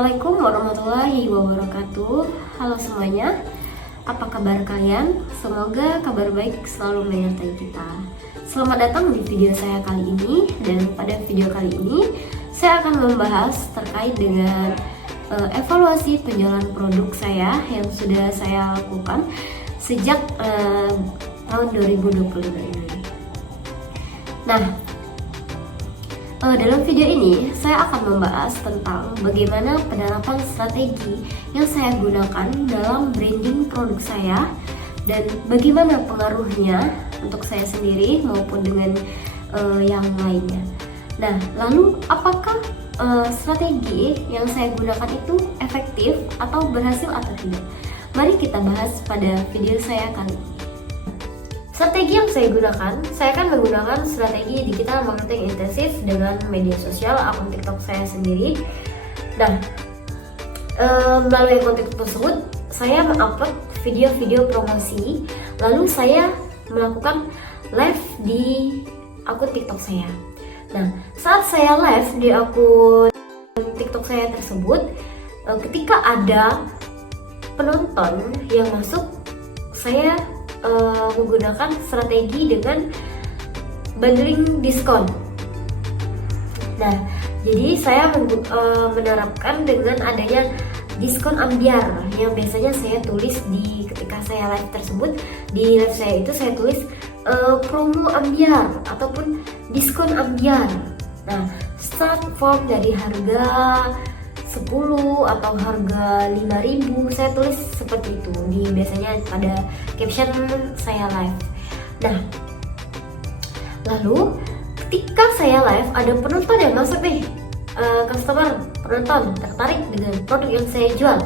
Assalamualaikum warahmatullahi wabarakatuh. Halo semuanya, apa kabar kalian? Semoga kabar baik selalu menyertai kita. Selamat datang di video saya kali ini. Dan pada video kali ini saya akan membahas terkait dengan evaluasi penjualan produk saya yang sudah saya lakukan sejak tahun 2025 ini. Nah, dalam video ini saya akan membahas tentang bagaimana penerapan strategi yang saya gunakan dalam branding produk saya dan bagaimana pengaruhnya untuk saya sendiri maupun dengan yang lainnya. Nah, lalu apakah strategi yang saya gunakan itu efektif atau berhasil atau tidak? Mari kita bahas pada video saya kali ini. Strategi yang saya gunakan, saya akan menggunakan strategi digital marketing intensif dengan media sosial, akun TikTok saya sendiri. Nah, melalui akun TikTok tersebut, saya mengupload video-video promosi, lalu saya melakukan live di akun TikTok saya. Nah, saat saya live di akun TikTok saya tersebut, ketika ada penonton yang masuk, saya menggunakan strategi dengan bundling diskon. Nah, jadi saya menerapkan dengan adanya diskon ambiar yang biasanya saya tulis di ketika saya live tersebut. Di live saya itu saya tulis promo ambiar ataupun diskon ambiar. Nah, start from dari harga 10 atau harga 5.000, saya tulis seperti itu di biasanya pada caption saya live. Nah, lalu ketika saya live ada penonton yang masuk nih, customer, penonton tertarik dengan produk yang saya jual.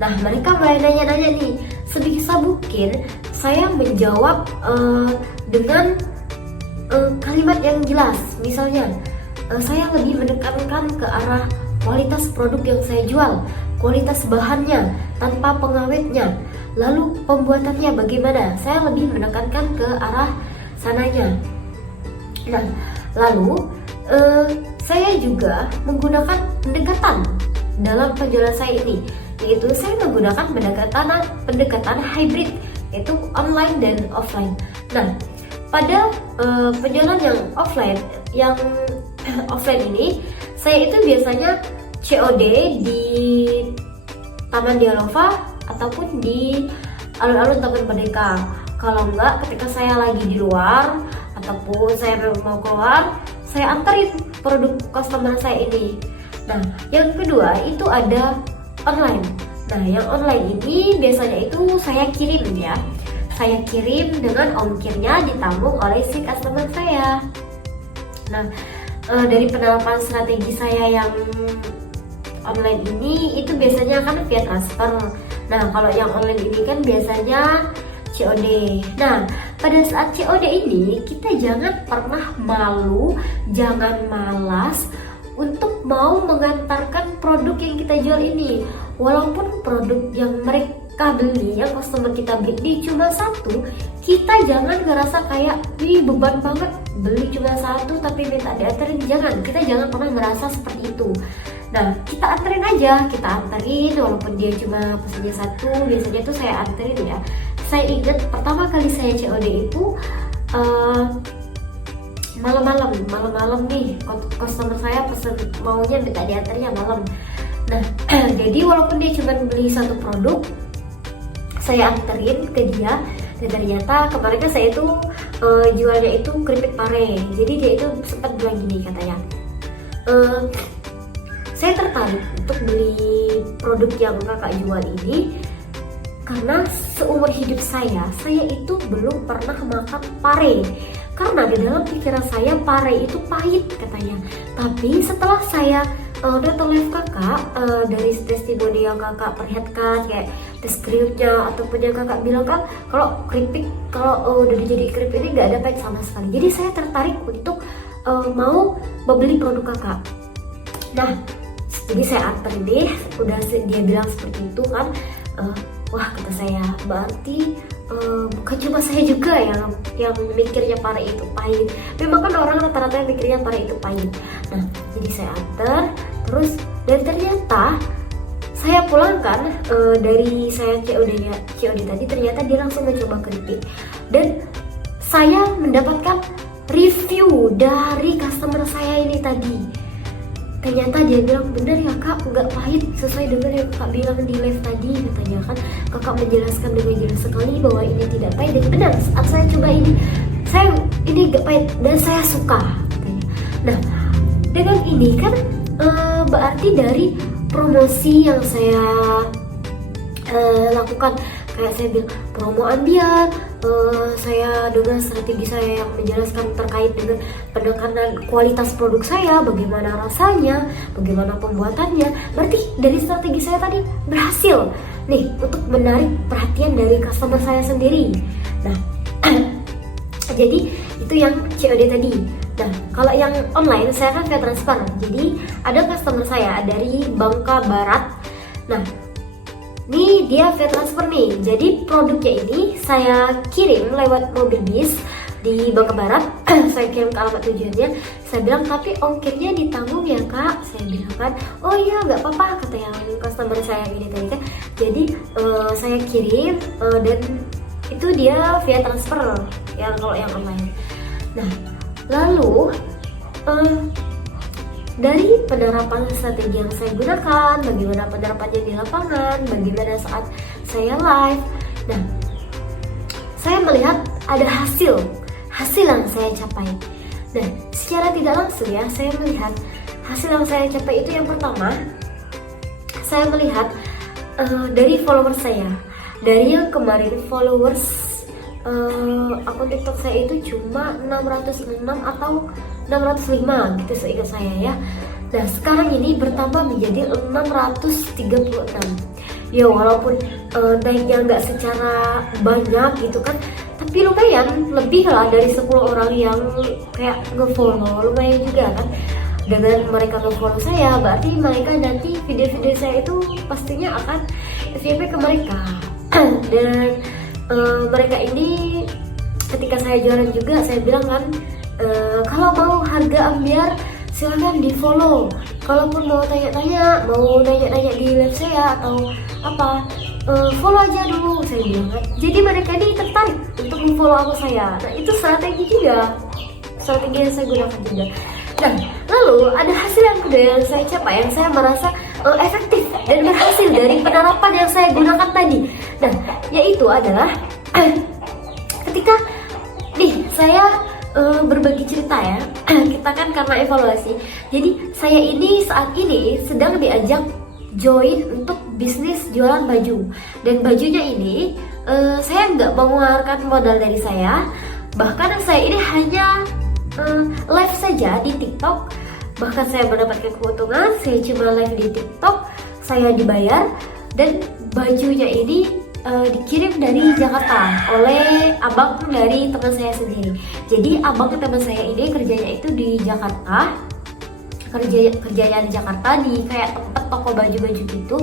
Nah, mereka mulai nanya-nanya nih, sebisa mungkin saya menjawab dengan kalimat yang jelas. Misalnya, saya lebih menekankan ke arah kualitas produk yang saya jual, kualitas bahannya tanpa pengawetnya, lalu pembuatannya bagaimana, saya lebih menekankan ke arah sananya. Nah, lalu saya juga menggunakan pendekatan dalam penjualan saya ini, yaitu saya menggunakan pendekatan hybrid, yaitu online dan offline. Nah, pada penjualan yang offline ini, saya itu biasanya COD di Taman Dialova ataupun di alun-alun Taman Merdeka. Kalau enggak, ketika saya lagi di luar ataupun saya mau keluar, saya antarin produk customer saya ini. Nah, yang kedua itu ada online. Nah, yang online ini biasanya itu saya kirim ya. Saya kirim dengan ongkirnya ditanggung oleh si customer saya. Nah, dari penerapan strategi saya yang online ini itu biasanya kan via transfer. Nah, kalau yang online ini kan biasanya COD. Nah, pada saat COD ini kita jangan pernah malu, jangan malas untuk mau mengantarkan produk yang kita jual ini. Walaupun produk yang mereka beli, yang customer kita beli cuma satu, kita jangan ngerasa kayak beban banget beli cuma satu tapi minta dianterin. Kita jangan pernah merasa seperti itu. Nah, kita anterin aja, kita anterin walaupun dia cuma pesannya satu. Biasanya tuh saya anterin ya. Saya ingat pertama kali saya COD itu malam-malam nih, customer saya pesen maunya minta dianterin malam. Nah, jadi walaupun dia cuma beli satu produk, saya anterin ke dia. Dan ternyata kemarin kan saya itu jualnya itu keripik pare. Jadi dia itu sempat bilang gini katanya, saya tertarik untuk beli produk yang kakak jual ini karena seumur hidup saya itu belum pernah makan pare. Karena di dalam pikiran saya pare itu pahit katanya. Tapi setelah saya nonton live kakak, dari testimoni yang kakak perlihatkan kayak deskripsinya ataupun yang kakak bilang kan, kalau keripik kalau udah jadi keripik ini nggak ada pahit sama sekali. Jadi saya tertarik untuk mau membeli produk kakak. Nah, jadi saya anterin deh, udah dia bilang seperti itu kan. Wah, kata saya, berarti bukan cuma saya juga yang mikirnya pare itu pahit. Memang kan orang rata-rata mikirnya pare itu pahit. Nah, jadi saya anter, Terus dan ternyata saya pulangkan dari saya COD tadi, ternyata dia langsung mencoba keripik dan saya mendapatkan review dari customer saya ini tadi. Ternyata dia bilang, bener ya kak, nggak pahit, sesuai dengan yang kakak bilang di live tadi, katanya kan. Kakak menjelaskan dengan jelas sekali bahwa ini tidak pahit, dan benar saat saya coba ini nggak pahit dan saya suka, katanya. Nah, dengan ini kan berarti dari promosi yang saya lakukan, kayak saya bilang promo ambiar, saya dengan strategi saya yang menjelaskan terkait dengan penekanan kualitas produk saya, bagaimana rasanya, bagaimana pembuatannya. Berarti dari strategi saya tadi berhasil nih untuk menarik perhatian dari customer saya sendiri. Nah, jadi itu yang COD tadi. Nah, kalau yang online saya kan via transfer. Jadi ada customer saya dari Bangka Barat. Nah, ini dia via transfer nih. Jadi produknya ini saya kirim lewat mobil bis di Bangka Barat. Saya kirim ke alamat tujuannya. Saya bilang, tapi ongkirnya ditanggung ya kak. Saya bilang kan, oh iya nggak apa-apa, kata yang customer saya ini tadi kan. Jadi saya kirim dan itu dia via transfer yang kalau yang online. Nah, lalu dari penerapan strategi yang saya gunakan, bagaimana penerapannya di lapangan, bagaimana saat saya live. Nah, saya melihat ada hasil yang saya capai. Nah, secara tidak langsung ya, saya melihat hasil yang saya capai itu yang pertama, saya melihat dari followers saya. Dari yang kemarin followers akun TikTok saya itu cuma 606 atau 605 gitu seingat saya ya. Nah, sekarang ini bertambah menjadi 636. Ya walaupun naiknya nggak secara banyak gitu kan, tapi lumayan, lebih lah dari 10 orang yang kayak nge-follow, lumayan juga kan. Dengan mereka nge-follow saya, berarti mereka nanti video-video saya itu pastinya akan FYP ke mereka. Dan mereka ini ketika saya jualan juga, saya bilang kan, kalau mau harga ambiar silahkan di follow. Kalaupun mau tanya-tanya, mau nanya-nanya di live saya atau apa, follow aja dulu, saya bilang kan. Jadi mereka ini tertarik untuk follow aku saya. Nah, itu strategi juga, strategi yang saya gunakan juga. Nah, lalu ada hasil yang kedua yang saya capai, yang saya merasa efektif dan berhasil dari penerapan yang saya gunakan tadi. Nah, yaitu adalah ketika nih saya berbagi cerita ya. Kita kan karena evaluasi. Jadi saya ini saat ini sedang diajak join untuk bisnis jualan baju. Dan bajunya ini saya nggak mengeluarkan modal dari saya. Bahkan saya ini hanya live saja di TikTok. Bahkan saya mendapatkan keuntungan. Saya cuma live di TikTok, saya dibayar. Dan bajunya ini dikirim dari Jakarta oleh abang dari teman saya sendiri. Jadi abang teman saya ini kerjanya itu di Jakarta, kerjanya di Jakarta di kayak tempat toko baju-baju gitu.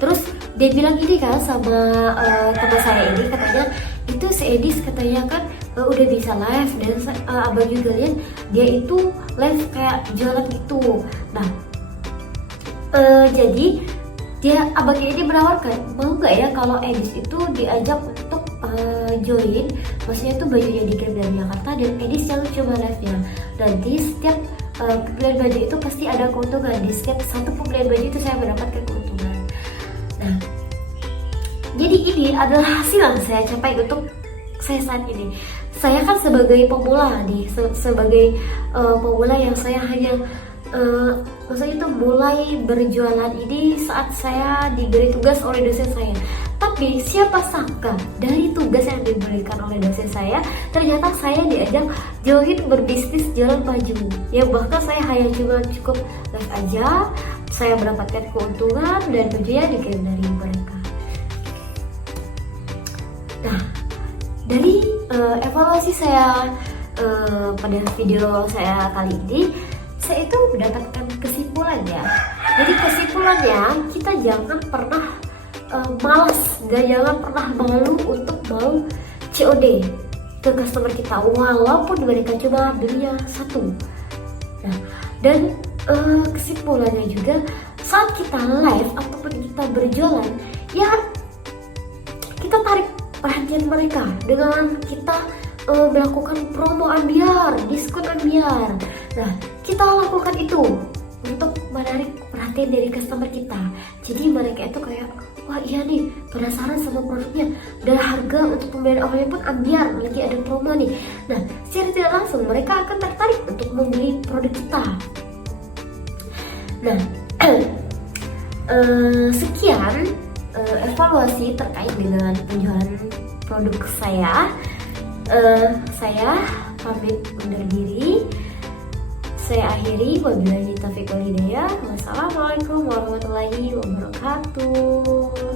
Terus dia bilang gini kan sama teman saya ini, katanya itu si Edis katanya kan udah bisa live, dan abang juga lihat dia itu live kayak jualan gitu. Nah, jadi dia abangnya ini menawarkan, mau nggak ya kalau Edis itu diajak untuk join, maksudnya tuh bajunya dikirim dari Jakarta dan Edis yang cuma live-nya. Nanti setiap pembelian baju itu pasti ada keuntungan, di setiap satu pembelian baju itu saya mendapatkan keuntungan. Nah, jadi ini adalah hasil yang saya capai untuk saya saat ini. Saya kan sebagai pemula nih, sebagai pemula yang saya hanya maksudnya itu mulai berjualan ini saat saya diberi tugas oleh dosen saya. Tapi siapa sangka dari tugas yang diberikan oleh dosen saya, ternyata saya diajak join berbisnis jualan baju. Ya bahkan saya hanya cukup live aja, saya mendapatkan keuntungan dan bajunya dikirim dari mereka. Nah, dari evaluasi saya pada video saya kali ini, saya itu mendapatkan kesimpulan ya. Jadi kesimpulannya, kita jangan pernah malas, jangan pernah malu untuk mau COD ke customer kita, walaupun mereka cuma belinya satu. Nah, dan kesimpulannya juga, saat kita live ataupun kita berjualan, ya kita tarik perhatian mereka dengan kita melakukan promo ambiar, diskon ambiar. Nah, kita lakukan itu untuk menarik perhatian dari customer kita. Jadi mereka itu kayak, wah iya nih, penasaran sama produknya. Dan harga untuk pembelian awalnya pun ambiar, lagi ada promo nih. Nah, secara tidak langsung mereka akan tertarik untuk membeli produk kita. Nah, sekian evaluasi terkait dengan penjualan produk saya. Saya pamit undur diri. Saya akhiri, wabillahi taufiq wal hidayah. Wassalamualaikum warahmatullahi wabarakatuh.